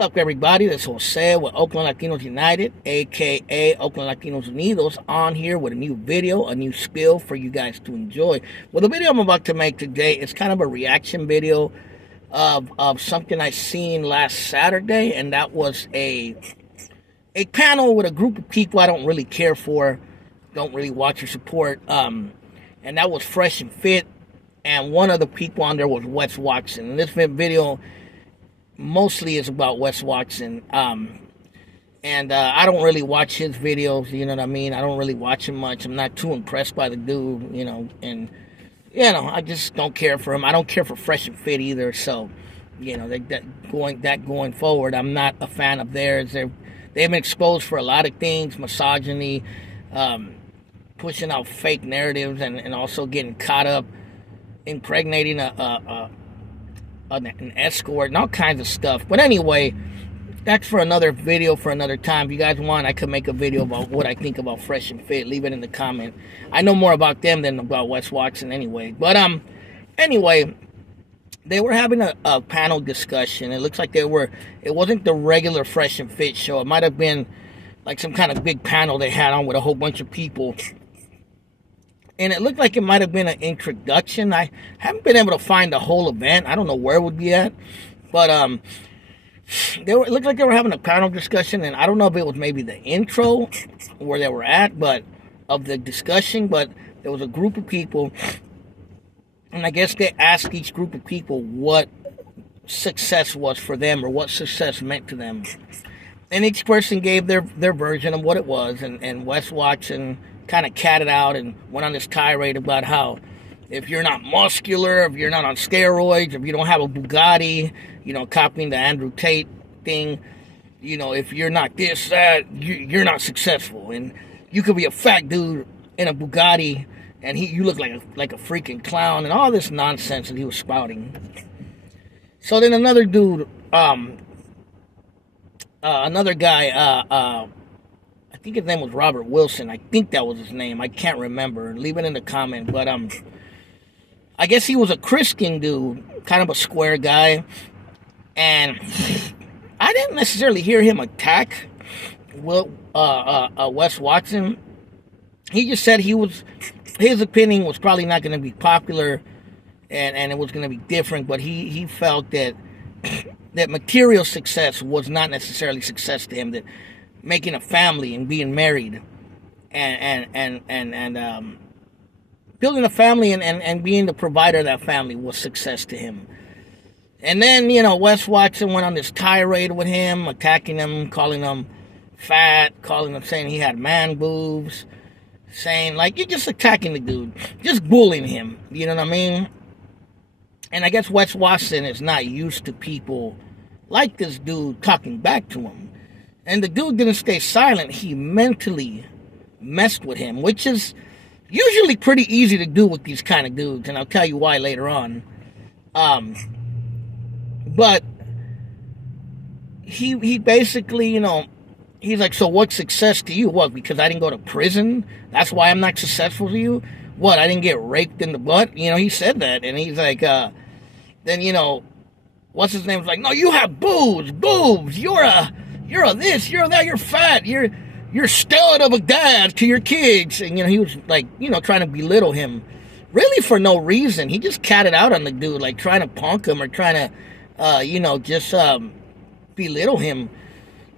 What's up, everybody? This is Jose with Oakland Latinos United, aka Oakland Latinos Unidos, on here with a new video, a new spill for you guys to enjoy. Well, the video I'm about to make today is kind of a reaction video of something I seen last Saturday, and that was a panel with a group of people I don't really care for, don't really watch or support, and that was Fresh and Fit, and one of the people on there was Wes Watson. And this video mostly is about Wes Watson. And I don't really watch his videos, you know what I mean? I don't really watch him much. I'm not too impressed by the dude, and I just don't care for him. I don't care for Fresh and Fit either. So, going forward, I'm not a fan of theirs. They've been exposed for a lot of things, misogyny, pushing out fake narratives, and also getting caught up impregnating an escort and all kinds of stuff. But anyway, that's for another video for another time. If you guys want, I could make a video about what I think about Fresh and Fit. Leave it in the comment. I know more about them than about Wes Watson anyway. But anyway, they were having a panel discussion. It looks like it wasn't the regular Fresh and Fit show. It might have been like some kind of big panel they had on with a whole bunch of people. And it looked like it might have been an introduction. I haven't been able to find the whole event. I don't know where it would be at. But it looked like they were having a panel discussion. And I don't know if it was maybe the intro where they were at, but of the discussion. But there was a group of people. And I guess they asked each group of people what success was for them or what success meant to them. And each person gave their version of what it was. And Wes Watson kind of catted out and went on this tirade about how if you're not muscular, if you're not on steroids, if you don't have a Bugatti, copying the Andrew Tate thing, if you're not this, that, you're not successful. And you could be a fat dude in a Bugatti and you look like a freaking clown, and all this nonsense that he was spouting. So then another dude, another guy, I think his name was Robert Wilson. I think that was his name. I can't remember. Leave it in the comment. But I guess he was a Christian dude, kind of a square guy. And I didn't necessarily hear him attack Wes Watson. He just said his opinion was probably not going to be popular, and it was going to be different. But he felt that material success was not necessarily success to him. That making a family and being married and building a family and being the provider of that family was success to him. And then, Wes Watson went on this tirade with him, attacking him, calling him fat, saying he had man boobs, saying, like, you're just attacking the dude, just bullying him, you know what I mean? And I guess Wes Watson is not used to people like this dude talking back to him. And the dude didn't stay silent. He mentally messed with him, which is usually pretty easy to do with these kind of dudes, and I'll tell you why later on. But he basically, he's like, so what's success to you? What, because I didn't go to prison? That's why I'm not successful to you? What, I didn't get raped in the butt? He said that, and he's like, then, what's his name? Was like, no, you have boobs, you're a this, you're that, you're fat, you're stud of a dad to your kids. And, he was like, trying to belittle him. Really for no reason. He just catted out on the dude, like trying to punk him or trying to, just belittle him.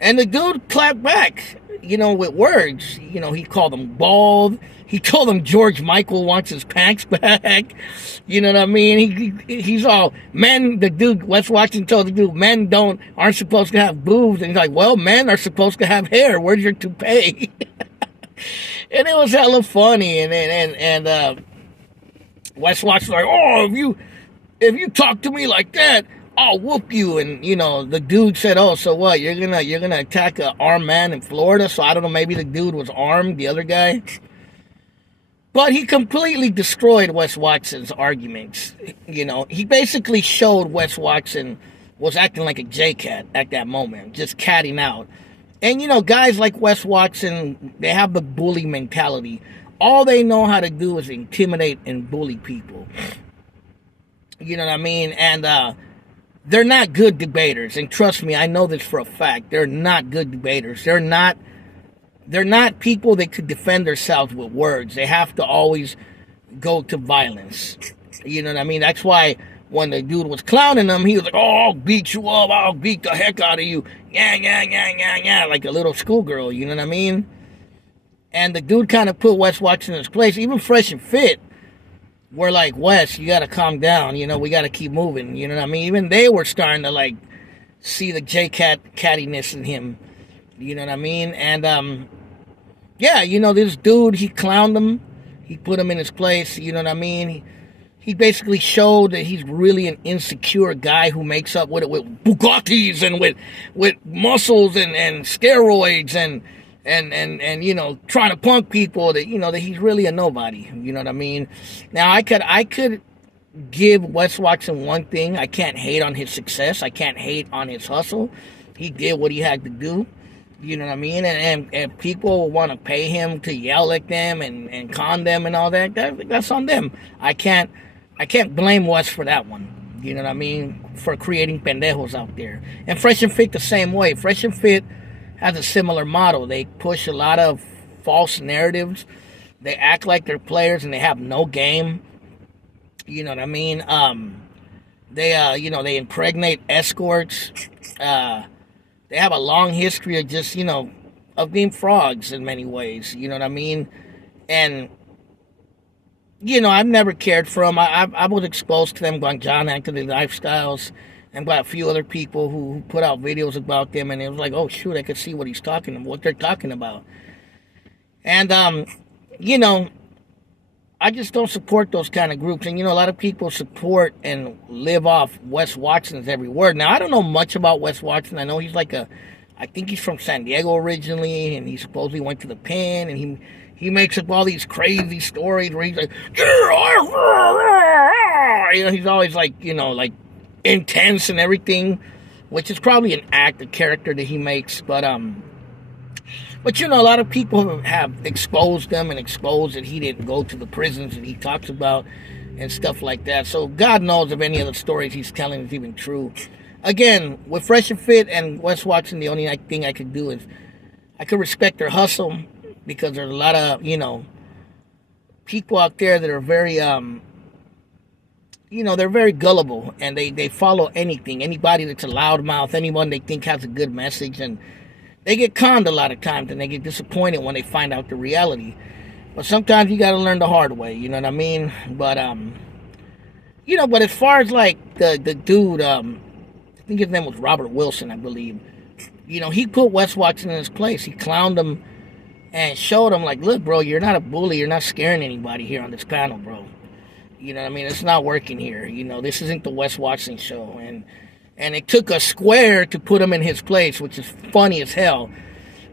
And the dude clapped back, with words. He called him bald. He told him George Michael wants his pants back. You know what I mean? He's all, men, the dude, Wes Watson told the dude, men aren't supposed to have boobs. And he's like, well, men are supposed to have hair. Where's your toupee? And it was hella funny. And Wes Watson's like, oh, if you talk to me like that, I'll whoop you. And, the dude said, oh, so what? You're gonna attack an armed man in Florida? So I don't know, maybe the dude was armed, the other guy. But he completely destroyed Wes Watson's arguments. He basically showed Wes Watson was acting like a J-cat at that moment, just catting out. And, guys like Wes Watson, they have the bully mentality. All they know how to do is intimidate and bully people. You know what I mean? And they're not good debaters, and trust me, I know this for a fact. They're not good debaters. They're not people that could defend themselves with words. They have to always go to violence. You know what I mean? That's why when the dude was clowning him, he was like, "Oh, I'll beat you up. I'll beat the heck out of you." Yeah, yeah, yeah, yeah, yeah, like a little schoolgirl. You know what I mean? And the dude kind of put Wes Watson in his place. Even Fresh and Fit were like, "Wes, you got to calm down. You know, we got to keep moving." You know what I mean? Even they were starting to like see the cattiness in him. You know what I mean? And yeah, you know, this dude, he clowned him. He put him in his place. You know what I mean? He basically showed that he's really an insecure guy who makes up with Bugattis and with muscles and steroids and you know, trying to punk people, that, you know, that he's really a nobody. You know what I mean? Now I could give Wes Watson one thing. I can't hate on his success. I can't hate on his hustle. He did what he had to do. You know what I mean? And people want to pay him to yell at them and con them and all that. That's on them. I can't blame Wes for that one. You know what I mean? For creating pendejos out there. And Fresh and Fit the same way. Fresh and Fit has a similar model. They push a lot of false narratives. They act like they're players and they have no game. You know what I mean? You know, they impregnate escorts. They have a long history of just, you know, of being frogs in many ways. You know what I mean? And, you know, I've never cared for them. I was exposed to them by John Anthony Lifestyles and by a few other people who put out videos about them. And it was like, oh, shoot, I could see what they're talking about. And, you know, I just don't support those kind of groups. And, you know, a lot of people support and live off Wes Watson's every word. Now, I don't know much about Wes Watson. I know he's I think he's from San Diego originally, and he supposedly went to the pen, and he makes up all these crazy stories where he's like, you know, he's always like, you know, like intense and everything, which is probably an act, a character that he makes. But, you know, a lot of people have exposed them and exposed that he didn't go to the prisons that he talks about and stuff like that. So God knows if any of the stories he's telling is even true. Again, with Fresh and Fit and Wes Watson, the only thing I could do is I could respect their hustle, because there's a lot of, you know, people out there that are very, you know, they're very gullible, and they follow anything. Anybody that's a loudmouth, anyone they think has a good message, and they get conned a lot of times, and they get disappointed when they find out the reality. But sometimes you got to learn the hard way, you know what I mean? But, you know, but as far as, like, the dude, I think his name was Robert Wilson, I believe. You know, he put Wes Watson in his place. He clowned him and showed him, like, look, bro, you're not a bully. You're not scaring anybody here on this panel, bro. You know what I mean? It's not working here. You know, this isn't the Wes Watson show. And it took a square to put him in his place, which is funny as hell.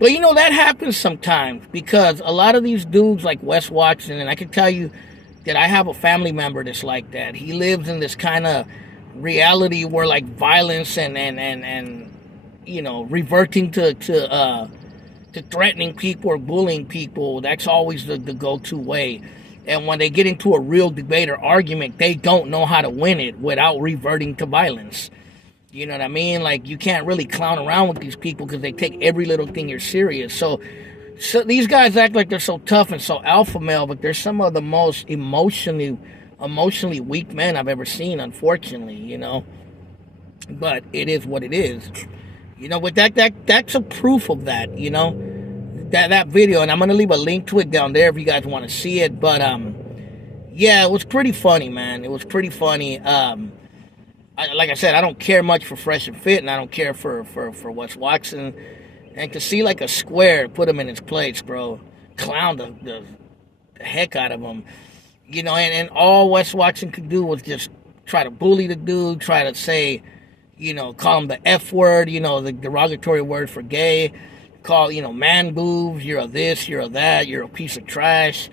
But, you know, that happens sometimes, because a lot of these dudes like Wes Watson, and I can tell you that I have a family member that's like that. He lives in this kind of reality where, like, violence and you know, reverting to threatening people or bullying people, that's always the go-to way. And when they get into a real debate or argument, they don't know how to win it without reverting to violence. You know what I mean? Like, you can't really clown around with these people because they take every little thing you're serious. So these guys act like they're so tough and so alpha male, but they're some of the most emotionally weak men I've ever seen, unfortunately, you know. But it is what it is. You know, but that's a proof of that, you know. That video, and I'm going to leave a link to it down there if you guys want to see it. But, yeah, it was pretty funny, man. It was pretty funny. Like I said, I don't care much for Fresh and Fit, and I don't care for Wes Watson. And to see, like, a square put him in his place, bro, clown the heck out of him. You know, and all Wes Watson could do was just try to bully the dude, try to say, you know, call him the F word, you know, the derogatory word for gay. Call, you know, man boobs, you're a this, you're a that, you're a piece of trash.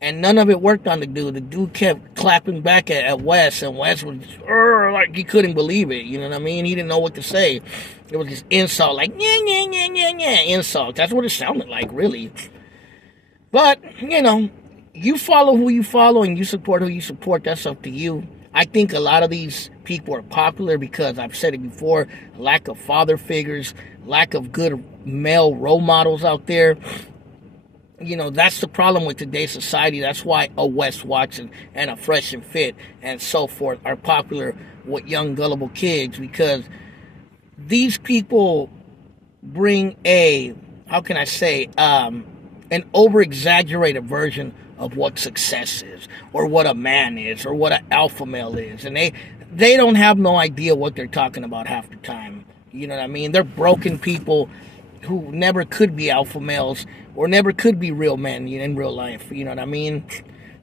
And none of it worked on the dude. The dude kept clapping back at Wes, and Wes was like, he couldn't believe it, you know what I mean? He didn't know what to say. It was just insult, like, insult. That's what it sounded like, really. But, you know, you follow who you follow and you support who you support. That's up to you. I think a lot of these people are popular because I've said it before, lack of father figures, lack of good male role models out there. You know, that's the problem with today's society. That's why a Wes Watson and a Fresh and Fit and so forth are popular with young gullible kids, because these people bring a, how can I say, an over-exaggerated version of what success is, or what a man is, or what an alpha male is. And they don't have no idea what they're talking about half the time. You know what I mean? They're broken people who never could be alpha males or never could be real men in real life. You know what I mean?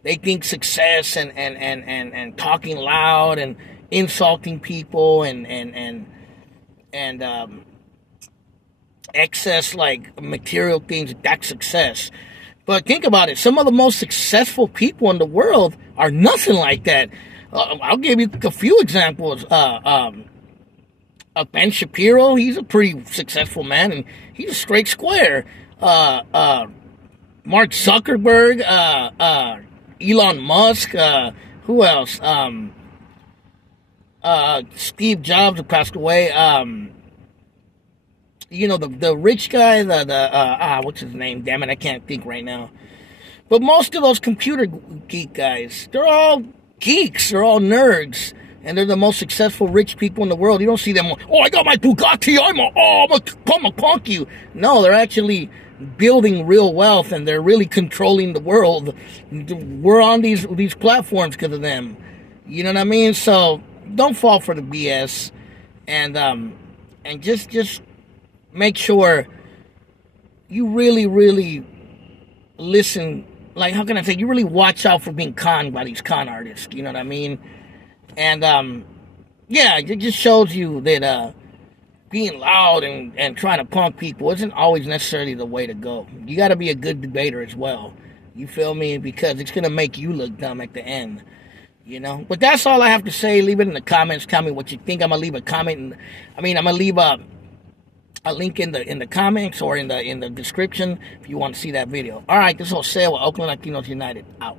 They think success and talking loud and insulting people and excess like material things, that's success. But think about it. Some of the most successful people in the world are nothing like that. I'll give you a few examples. Ben Shapiro, he's a pretty successful man, and he's a straight square. Mark Zuckerberg, Elon Musk, who else? Steve Jobs, who passed away. You know, the rich guy, what's his name? Damn it, I can't think right now. But most of those computer geek guys, they're all geeks, they're all nerds. And they're the most successful rich people in the world. You don't see them, oh, I got my Bugatti, I'm gonna punk you. No, they're actually building real wealth, and they're really controlling the world. We're on these platforms because of them. You know what I mean? So don't fall for the BS, and just make sure you really listen. Like, how can I say? You really watch out for being conned by these con artists. You know what I mean? And, yeah, it just shows you that being loud and trying to punk people isn't always necessarily the way to go. You got to be a good debater as well. You feel me? Because it's going to make you look dumb at the end, you know? But that's all I have to say. Leave it in the comments. Tell me what you think. I'm going to leave a comment. I'm going to leave a link in the comments or in the description if you want to see that video. All right, this is Jose with Oakland Latinos United. Out.